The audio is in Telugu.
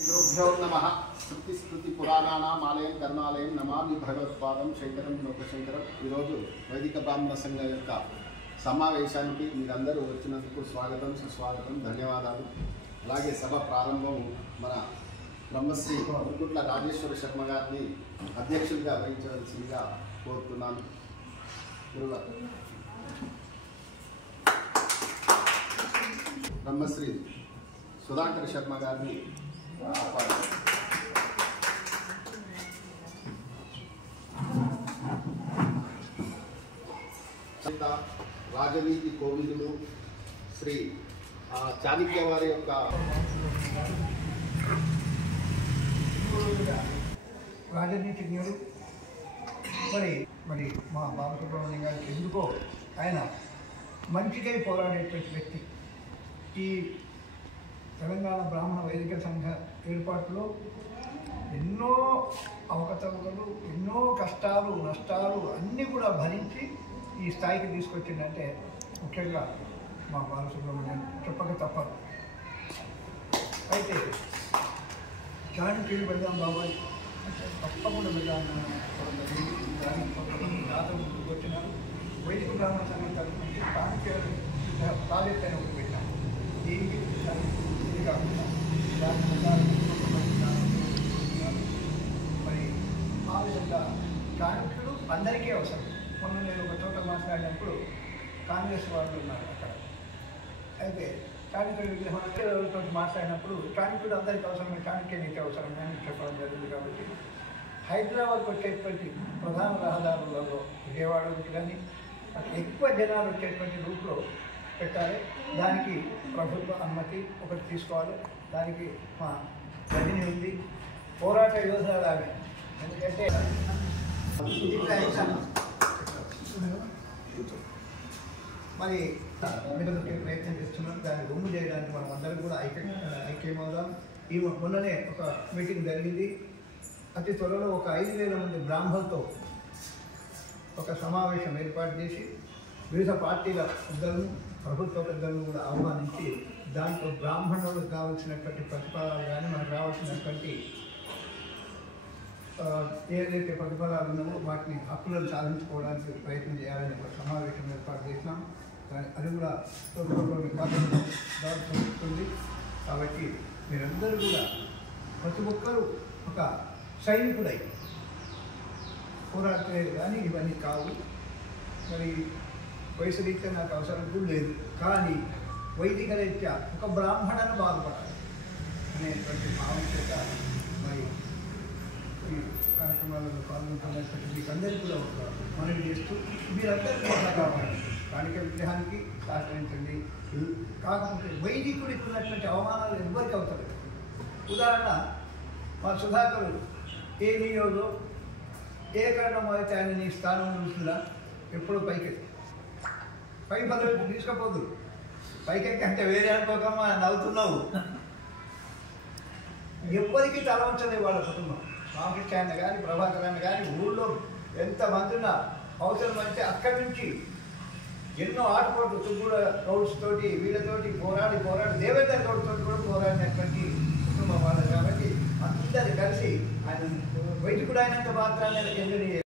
गुरुभ्यो नमः। स्तुति पुराणानामालయం కరుణాలయం నమామి భగవత్పాదం శంకరం లోకశంకరం। ఈరోజు వైదిక బ్రాహ్మణ సంఘం యొక్క సమావేశానికి మీరందరూ వచ్చినందుకు స్వాగతం సుస్వాగతం ధన్యవాదాలు। అలాగే సభ ప్రారంభం మన బ్రహ్మశ్రీ మురుగుట్ల రాజేశ్వర శర్మ గారిని అధ్యక్షుడిగా వహించవలసిందిగా కోరుతున్నాను। గురుగారు బ్రహ్మశ్రీ సుధాకర్ శర్మ గారిని రాజనీతి కోవిదుడు శ్రీ చాణక్య వారి యొక్క రాజనీతిజ్ఞుడు మరి మా బాలసుబ్రహ్మణ్యం గారికి ఎందుకో ఆయన మంచికై పోరాడేటువంటి వ్యక్తి। ఈ తెలంగాణ బ్రాహ్మణ వైదిక సంఘ ఏర్పాటులో ఎన్నో అవకతవకలు ఎన్నో కష్టాలు నష్టాలు అన్నీ కూడా భరించి ఈ స్థాయికి తీసుకొచ్చిందంటే ముఖ్యంగా మా బాలసుబ్రహ్మణ్యం చెప్పక తప్పదు। అయితే చాణక్యుడు వెళ్దాం బాబాయ్ అంటే తప్పకుండా వెళ్దాం దానికి కొంతమంది దాతలు ముందుకు వచ్చినారు। వైదిక బ్రాహ్మణ సంఘం తరఫు నుంచి చాణక్య ప్రాజెక్ట్ అని ఒకటి పెట్టాం। దీనికి ఇది కాకుండా మరి ఆ విధంగా చాణక్యుడు అందరికీ అవసరం। మొన్న నేను ఒక చోట మాట్లాడినప్పుడు కాంగ్రెస్ వాళ్ళు ఉన్నారు అక్కడ, అయితే చాణక్యుడి విగ్రహంతో మాట్లాడినప్పుడు చాణక్యుడు అందరికీ అవసరమే, చాణక్య నీకు అవసరం అని చెప్పడం జరిగింది। కాబట్టి హైదరాబాద్కి వచ్చేటువంటి ప్రధాన రహదారులలో విజయవాడ రూట్ కానీ ఎక్కువ జనాలు వచ్చేటువంటి రూట్లో పెట్టాలి। దానికి ప్రభుత్వ అనుమతి ఒకటి తీసుకోవాలి। దానికి మా గదిని ఉంది, పోరాట యోధులాగా। ఎందుకంటే మరి నిలదొక్కే ప్రయత్నం చేస్తున్నాం, దాన్ని రొమ్ము చేయడానికి మనం అందరం కూడా ఐక్యమవుదాం। ఈ మొన్ననే ఒక మీటింగ్ జరిగింది, అతి త్వరలో ఒక 5,000 మంది బ్రాహ్మణులతో ఒక సమావేశం ఏర్పాటు చేసి వివిధ పార్టీల పెద్దలను ప్రభుత్వ పెద్దలను కూడా ఆహ్వానించి దాంట్లో బ్రాహ్మణులకు కావాల్సినటువంటి ప్రతిఫలాలు కానీ మనకు రావాల్సినటువంటి ఏదైతే ప్రతిఫలాలు ఉన్నామో వాటిని హక్కులను సాధించుకోవడానికి ప్రయత్నం చేయాలని ఒక సమావేశం ఏర్పాటు చేసినాం। అది కూడా తొందరలోని కాలంలో జరుగుతుంది। కాబట్టి మీరందరూ కూడా ప్రతి ఒక్కరూ ఒక సైనికుడై పోరాటే కానీ ఇవన్నీ కావు। మరి వయసు రీత్యా నాకు అవసరం కూడా లేదు, కానీ వైదిక రీత్యా ఒక బ్రాహ్మణను బాధపడాలి అనేటువంటి భావం చేత మరి ఈ కార్యక్రమాలలో పాల్గొంటున్నటువంటి మీకు అందరికీ కూడా ఒక మనవి చేస్తూ మీరందరికీ కూడా కావాలి కాణిక విగ్రహానికి సహకరించండి। కాకపోతే వైదికుడికి ఉన్నటువంటి అవమానాలు ఎవ్వరికి అవుతాయి। ఉదాహరణ మా సుధాకరు ఏ నియోగో ఏ కారణం అయితే ఆయన నీ స్థానం ఉంటుందా ఎప్పుడూ పై పదవి తీసుకపోదు, పైకెక్కి అంటే వేరే అనుకోకమ్మా నవ్వుతున్నావు। ఎవ్వరికి తల ఉంచలేదు వాళ్ళ కుటుంబం, రామకృష్ణ కానీ ప్రభాకరాన్ని కానీ ఊళ్ళో ఎంతమంది ఉన్నా అవసరం అంటే అక్కడి నుంచి ఎన్నో ఆటపోట్లు తుగ్గూడ గౌడ్స్ తోటి వీళ్ళతోటి పోరాడి దేవేంద్ర గౌడ్ తోటి కూడా పోరాడినటువంటి కుటుంబం వాళ్ళు। కాబట్టి అందరు కలిసి ఆయన వైదికుడు అయినంత మాత్రాన్ని ఎందుకు